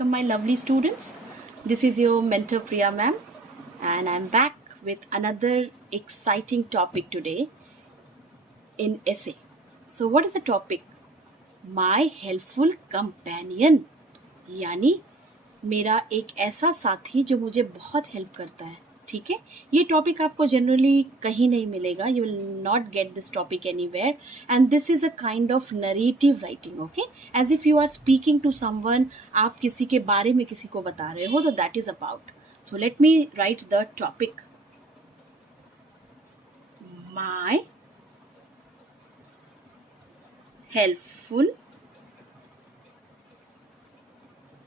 welcome my lovely students. This is your mentor Priya ma'am, and I'm back with another exciting topic today in essay. So what is the topic? My helpful companion, यानी मेरा एक ऐसा साथी जो मुझे बहुत हेल्प करता है. ठीक है, ये टॉपिक आपको जनरली कहीं नहीं मिलेगा. You will not get this topic anywhere, and this is a kind of narrative writing. Okay, as if you are speaking to someone, आप किसी के बारे में किसी को बता रहे हो, तो that is about. So let me right the topic. My helpful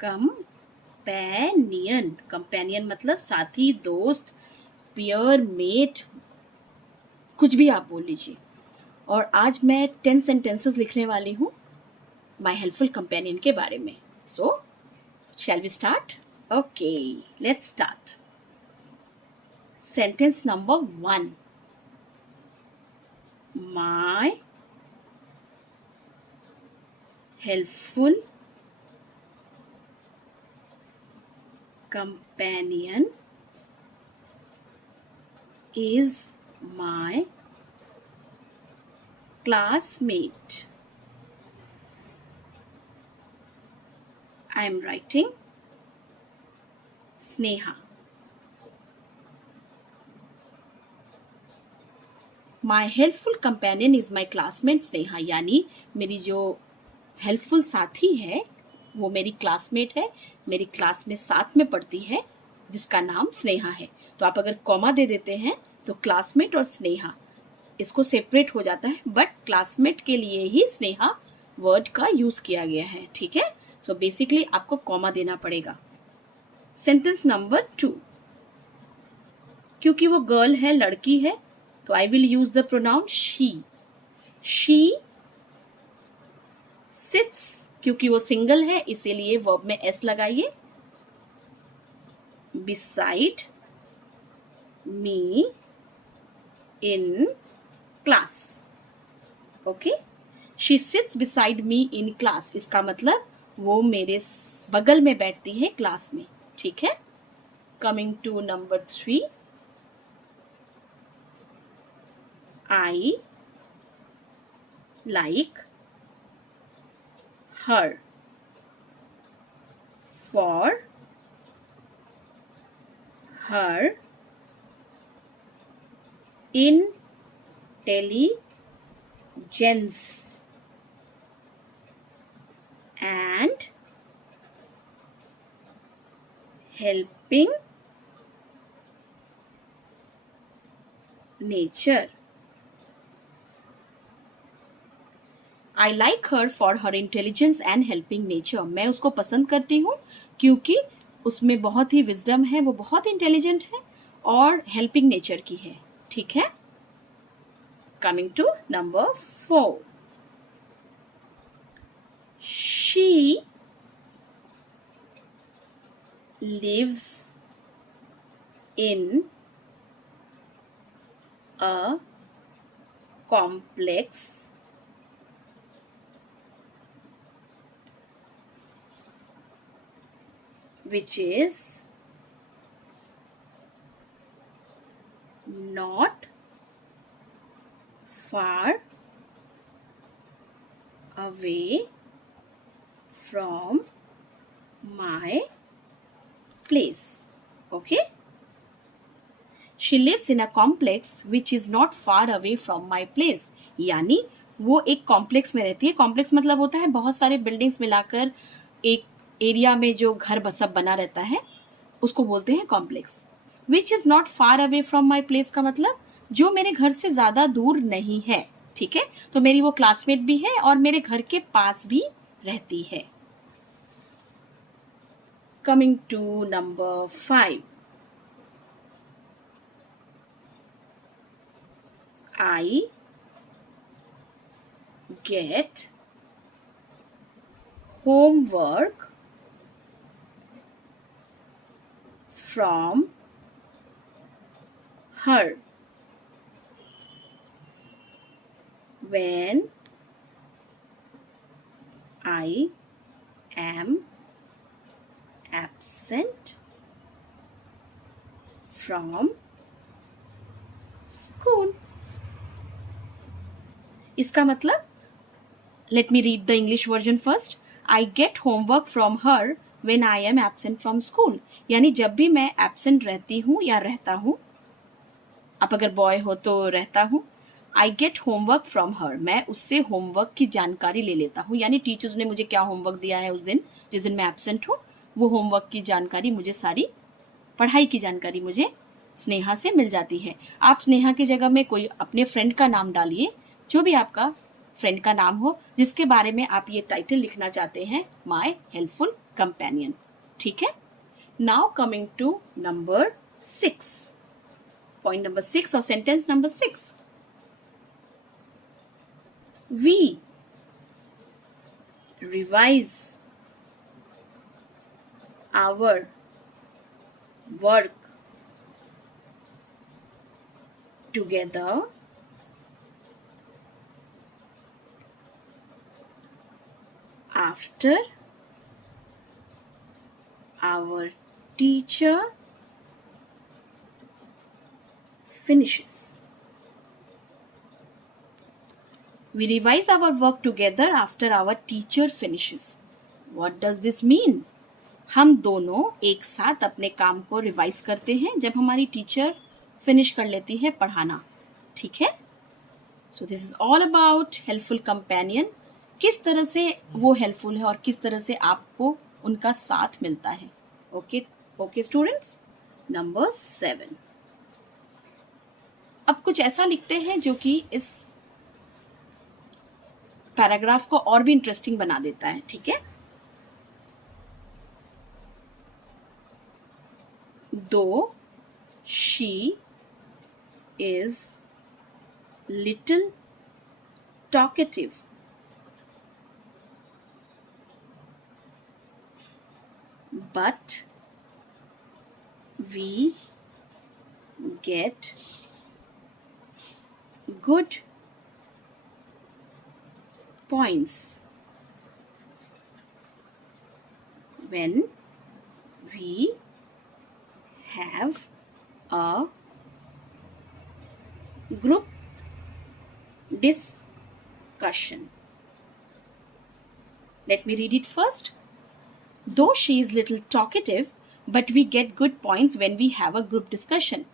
companion. Companion मतलब साथी, दोस्त, पियर, मेट, कुछ भी आप बोल लीजिए. और आज मैं 10 सेंटेंसेस लिखने वाली हूँ माई हेल्पफुल कंपेनियन के बारे में. So shall we start? Okay, let's start. Sentence number 1. My helpful companion is my classmate. I am writing Sneha. My helpful companion is my classmate Sneha. यानी मेरी जो हेल्पफुल साथी है वो मेरी क्लासमेट है, मेरी क्लास में साथ में पढ़ती है, जिसका नाम स्नेहा है. तो आप अगर कॉमा दे देते हैं तो क्लासमेट और स्नेहा इसको सेपरेट हो जाता है, बट क्लासमेट के लिए ही स्नेहा वर्ड का यूज किया गया है. ठीक है, सो बेसिकली आपको कॉमा देना पड़ेगा. Sentence number 2. क्योंकि वो गर्ल है, लड़की है, तो I will use the pronoun she. She seats, क्योंकि वो सिंगल है इसीलिए वर्ब में एस लगाइए. Beside me in class. Okay, she seats beside me in class, इसका मतलब वो मेरे बगल में बैठती है क्लास में. ठीक है, coming to number 3. I like her for her intelligence and helping nature. I like her for her intelligence and helping nature. मैं उसको पसंद करती हूँ क्योंकि उसमें बहुत ही विजडम है, वो बहुत इंटेलिजेंट है और हेल्पिंग नेचर की है. ठीक है, coming to number 4. She lives in a complex which is not far away from my place. Okay, she lives in a complex which is not far away from my place. यानी वो एक कॉम्प्लेक्स में रहती है. कॉम्प्लेक्स मतलब होता है बहुत सारे बिल्डिंग्स मिलाकर एक एरिया में जो घर सब बना रहता है, उसको बोलते हैं complex. Which is not far away from my place का मतलब जो मेरे घर से ज्यादा दूर नहीं है. ठीक है, तो मेरी वो क्लासमेट भी है और मेरे घर के पास भी रहती है. Coming to number 5. I get homework from her when I am absent from school. इसका मतलब, let me read the English version first. I get homework from her when I am absent from school. यानी जब भी मैं absent रहती हूँ या रहता हूँ, आप अगर बॉय हो तो रहता हूँ, I get homework from her, मैं उससे होमवर्क की जानकारी ले लेता हूँ. यानी टीचर्स ने मुझे क्या होमवर्क दिया है उस दिन, जिस दिन मैं एब्सेंट हूँ, वो होमवर्क की जानकारी मुझे, सारी पढ़ाई की जानकारी मुझे स्नेहा से मिल जाती है. आप स्नेहा की जगह में कोई अपने फ्रेंड का नाम डालिए, जो भी आपका फ्रेंड का नाम हो, जिसके बारे में आप ये टाइटल लिखना चाहते हैं, माई हेल्पफुल कंपेनियन. ठीक है. Now coming to number 6. Point number 6 or sentence number 6. We revise our work together after our teacher finishes. We revise our work together after our teacher finishes. What does this mean? हम दोनों एक साथ अपने काम को रिवाइज करते हैं जब हमारी टीचर फिनिश कर लेती है पढ़ाना. ठीक है. So this is all about helpful companion. किस तरह से वो हेल्पफुल है और किस तरह से आपको उनका साथ मिलता है. Okay students. नंबर 7. अब कुछ ऐसा लिखते हैं जो कि इस पैराग्राफ को और भी इंटरेस्टिंग बना देता है. ठीक है. Though she is little talkative, but we get good points when we have a group discussion. Let me read it first. Though she is little talkative, but we get good points when we have a group discussion.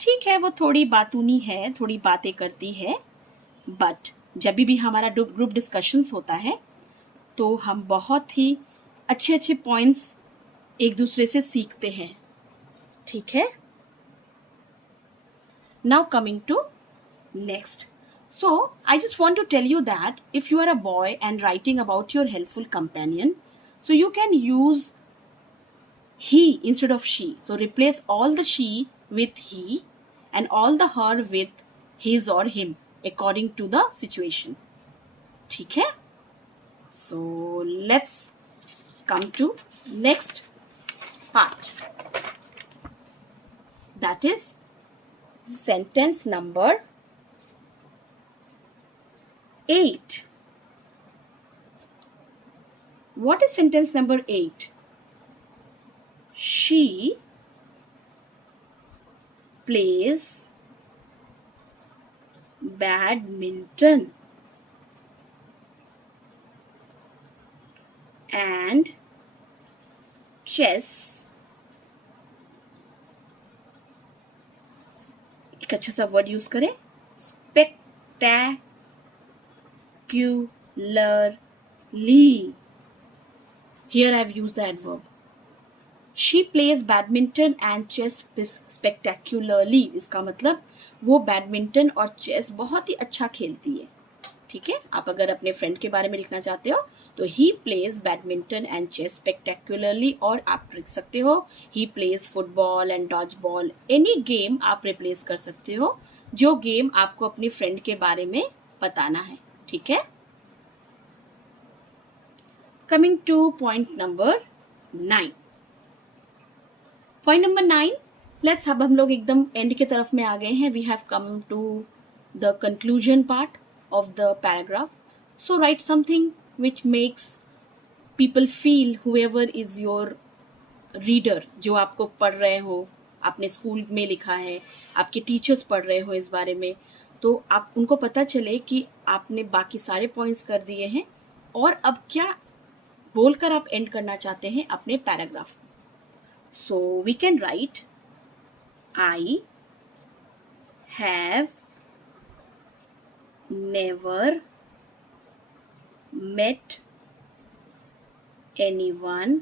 ठीक है, वो थोड़ी बातूनी है, थोड़ी बातें करती है, बट जब भी हमारा ग्रुप डिस्कशंस होता है तो हम बहुत ही अच्छे अच्छे पॉइंट्स एक दूसरे से सीखते हैं. ठीक है. Now coming to next. So I just want to tell you that if you are a boy and writing about your helpful companion, so you can use he instead of she. So replace all the she with he and all the her with his or him according to the situation. ठीक है. So let's come to next part. That is sentence number 8. What is sentence number 8? She plays badminton and chess. एक अच्छा सा word use करें, spectacularly. Here I have used the adverb. She plays badminton and chess spectacularly. इसका मतलब वो बैडमिंटन और चेस बहुत ही अच्छा खेलती है. ठीक है. आप अगर अपने फ्रेंड के बारे में लिखना चाहते हो तो he plays badminton and chess spectacularly, और आप लिख सकते हो he plays football and dodgeball. Any game आप रिप्लेस कर सकते हो जो गेम आपको अपनी फ्रेंड के बारे में बताना है. ठीक है. Coming to point number 9. Point number 9. लेट्स, अब हम लोग एकदम एंड की तरफ में आ गए हैं. We have come to the conclusion part of the paragraph. So write something which makes people feel, whoever is your reader जो आपको पढ़ रहे हो, आपने स्कूल में लिखा है, आपके टीचर्स पढ़ रहे हो इस बारे में, तो आप उनको पता चले कि आपने बाकी सारे पॉइंट्स कर दिए हैं और अब क्या बोलकर आप एंड करना चाहते हैं अपने पैराग्राफ को. So we can write I have never met anyone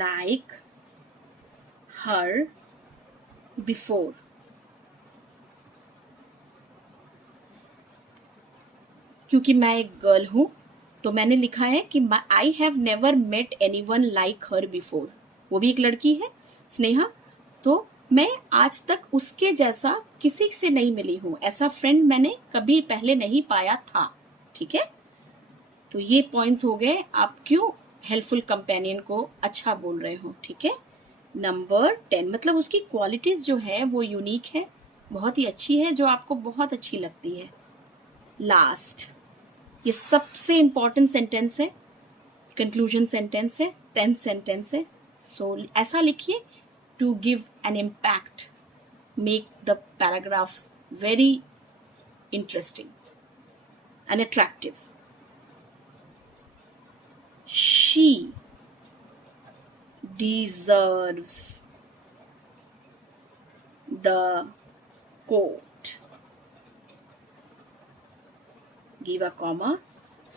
like her before. क्योंकि मैं एक गर्ल हूँ तो मैंने लिखा है कि I have never met anyone like her before. वो भी एक लड़की है, स्नेहा. तो मैं आज तक उसके जैसा किसी से नहीं मिली हूँ, ऐसा फ्रेंड मैंने कभी पहले नहीं पाया था. ठीक है, तो ये पॉइंट्स हो गए. आप क्यों हेल्पफुल कंपेनियन को अच्छा बोल रहे हो. ठीक है. नंबर 10 मतलब उसकी क्वालिटीज जो है वो यूनिक है, बहुत ही अच्छी है, जो आपको बहुत अच्छी लगती है. लास्ट, ये सबसे इंपॉर्टेंट सेंटेंस है, कंक्लूजन सेंटेंस है, 10th सेंटेंस है. सो ऐसा लिखिए, to give an impact, make the paragraph very interesting and attractive. She deserves the coat. Give a comma,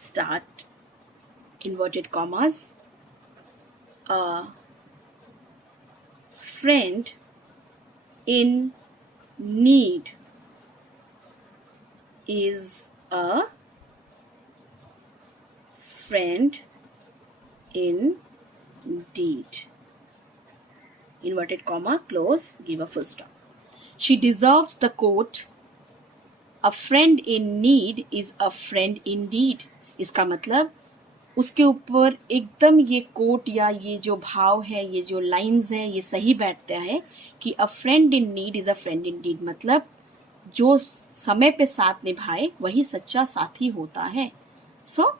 start inverted commas. A friend in need is a friend indeed. Inverted comma, close, give a full stop. She deserves the quote. A friend in need is a friend indeed. इसका मतलब उसके ऊपर एकदम ये कोट या ये जो भाव है, ये जो लाइंस है, ये सही बैठता है कि अ friend in need is a friend Indeed. मतलब जो समय पे साथ निभाए वही सच्चा साथी होता है. So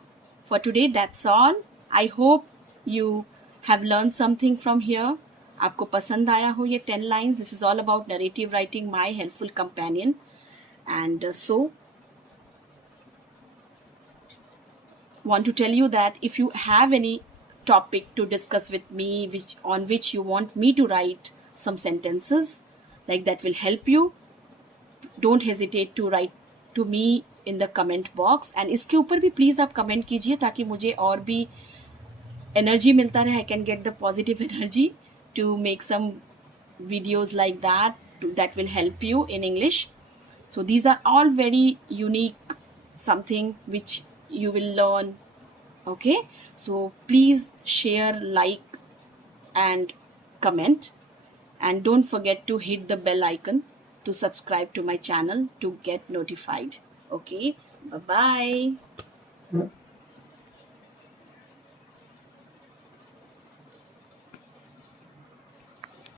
for today that's all. I hope you have learned something from here. आपको पसंद आया हो ये 10 lines. This is all about narrative writing, my helpful companion. And so want to tell you that if you have any topic to discuss with me on which you want me to write some sentences like that will help you, don't hesitate to write to me in the comment box. And इसके ऊपर भी प्लीज़ आप कमेंट कीजिए ताकि मुझे और भी energy मिलता रहे. I can get the positive energy to make some videos like that will help you in English. So these are all very unique, something which you will learn. Okay, so please share, like and comment, and don't forget to hit the bell icon to subscribe to my channel to get notified. Okay, bye bye.